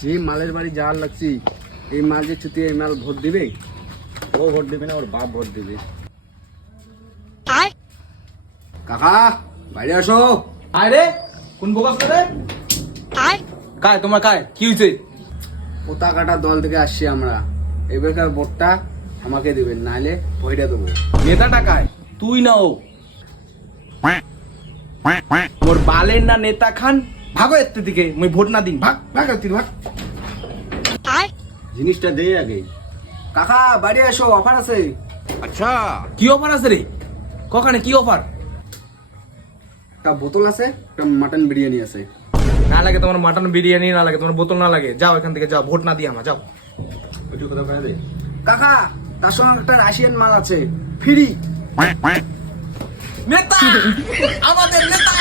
যে মালের বাড়ি যাওয়ার লাগছি এই মাল যে চুতি এই মাল ভোট দিবে, ও ভোট দিবে না, ওর বাপ ভোট দিবে। কাকা বাইরে আসো। আরে কোন বোকাস রে? কায় তোমার কায় কি হইছে? পতাকাটা দল থেকে আসছি আমরা, এবারকার ভোটটা আমাকে দিবেন, নাহলে ভয়টা দেবো। নেতাটা কায়? তুই না ও? মোর বালের না নেতা খান, ভাগো এর দিকে, মুই ভোট না দিন, ভাগ ভাগ এর থেকে, ভাগ। জিনিসটা দে আগে। কাকা বাইরে আসো, অফার আছে। কি অফার আছে রে? কখানে কি অফার? একটা বোতল আছে, একটা মাটন বিরিয়ানি আছে। না লাগে তোমার মাটন বিরিয়ানি, না লাগে তোমার বোতল, না লাগে, যাও এখান থেকে, যাও, ভোট না দিয়ে আমার, যাও। ওইটুকু কথা বলে দে। কাকা তার সঙ্গে একটা রাশিয়ান মাল আছে ফ্রি। নেতা আমাদের নেতা।